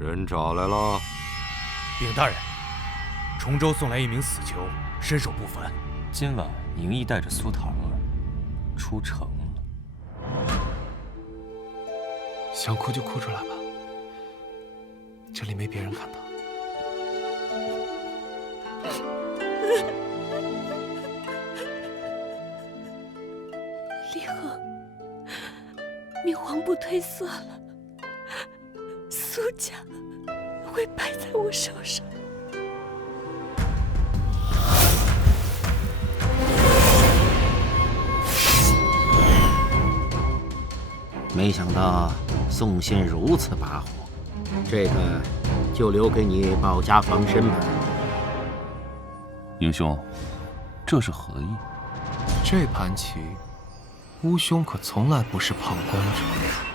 人找来了。禀大人，崇州送来一名死囚，身手不凡。今晚宁毅带着苏唐儿出城了。想哭就哭出来吧，这里没别人看到。李恒，明皇不褪色了，苏家会败在我手上。没想到宋信如此跋扈，这个就留给你保家防身吧。英兄，这是何意？这盘棋，乌兄可从来不是旁观者。